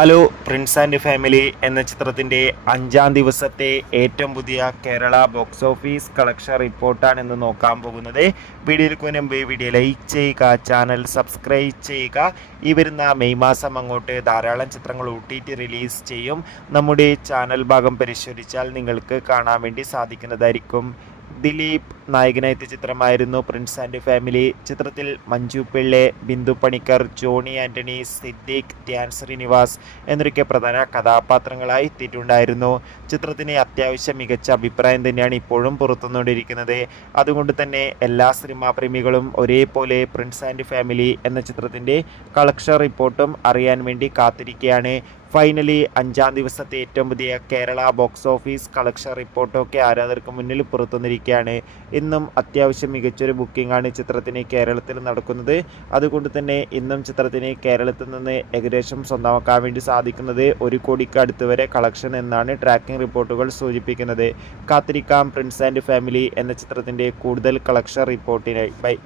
Hello, Prince and family എന്ന ചിത്രത്തിൻ്റെ 5-ാം ദിവസത്തെ ഏറ്റവും പുതിയ കേരള ബോക്സ് ഓഫീസ് കളക്ഷൻ റിപ്പോർട്ടാണ് ഇന്ന് നോക്കാൻ പോകുന്നത്. വീഡിയോയിൽ മുൻപ് വീഡിയോ ലൈക്ക് ചെയ്യുക, ചാനൽ സബ്സ്ക്രൈബ് ചെയ്യുക. ഈ വരുന്ന മെയ് മാസം അങ്ങോട്ട് ധാരാളം ചിത്രങ്ങൾ OTT റിലീസ് ചെയ്യും. നമ്മുടെ ചാനൽ ഭാഗം പരിശോധിച്ചാൽ നിങ്ങൾക്ക് കാണാൻ വേണ്ടി സാധിക്കുന്നതായിരിക്കും. ദിലീപ് നായകനായെത്തിയ ചിത്രമായിരുന്നു പ്രിൻസ് ആൻഡ് ഫാമിലി. ചിത്രത്തിൽ മഞ്ജു പിള്ളെ, ബിന്ദു പണിക്കർ, ജോണി ആൻ്റണി, സിദ്ദീഖ്, ധ്യാൻ ശ്രീനിവാസ് എന്നൊക്കെ പ്രധാന കഥാപാത്രങ്ങളായി എത്തിയിട്ടുണ്ടായിരുന്നു. ചിത്രത്തിന് അത്യാവശ്യം മികച്ച അഭിപ്രായം തന്നെയാണ് ഇപ്പോഴും പുറത്തുകൊണ്ടിരിക്കുന്നത്. അതുകൊണ്ട് തന്നെ എല്ലാ സിനിമാ പ്രേമികളും ഒരേപോലെ പ്രിൻസ് ആൻഡ് ഫാമിലി എന്ന ചിത്രത്തിൻ്റെ കളക്ഷൻ റിപ്പോർട്ടും അറിയാൻ വേണ്ടി കാത്തിരിക്കുകയാണ്. ഫൈനലി 5-ാം ദിവസത്തെ ഏറ്റവും പുതിയ കേരള ബോക്സ് ഓഫീസ് കളക്ഷൻ റിപ്പോർട്ടൊക്കെ ആരാധകർക്ക് മുന്നിൽ പുറത്തുവന്നിരിക്കുകയാണ്. ഇന്നും അത്യാവശ്യം മികച്ചൊരു ബുക്കിംഗ് ആണ് ചിത്രത്തിന് കേരളത്തിൽ നടക്കുന്നത്. അതുകൊണ്ട് തന്നെ ഇന്നും ചിത്രത്തിന് കേരളത്തിൽ നിന്ന് ഏകദേശം സ്വന്തമാക്കാൻ വേണ്ടി സാധിക്കുന്നത് 1 കോടിക്ക് അടുത്ത് വരെ കളക്ഷൻ എന്നാണ് ട്രാക്കിംഗ് റിപ്പോർട്ടുകൾ സൂചിപ്പിക്കുന്നത്. കാത്തിരിക്കാം പ്രിൻസ് ആൻഡ് ഫാമിലി എന്ന ചിത്രത്തിൻ്റെ കൂടുതൽ കളക്ഷൻ റിപ്പോർട്ടിനായി. ബൈ.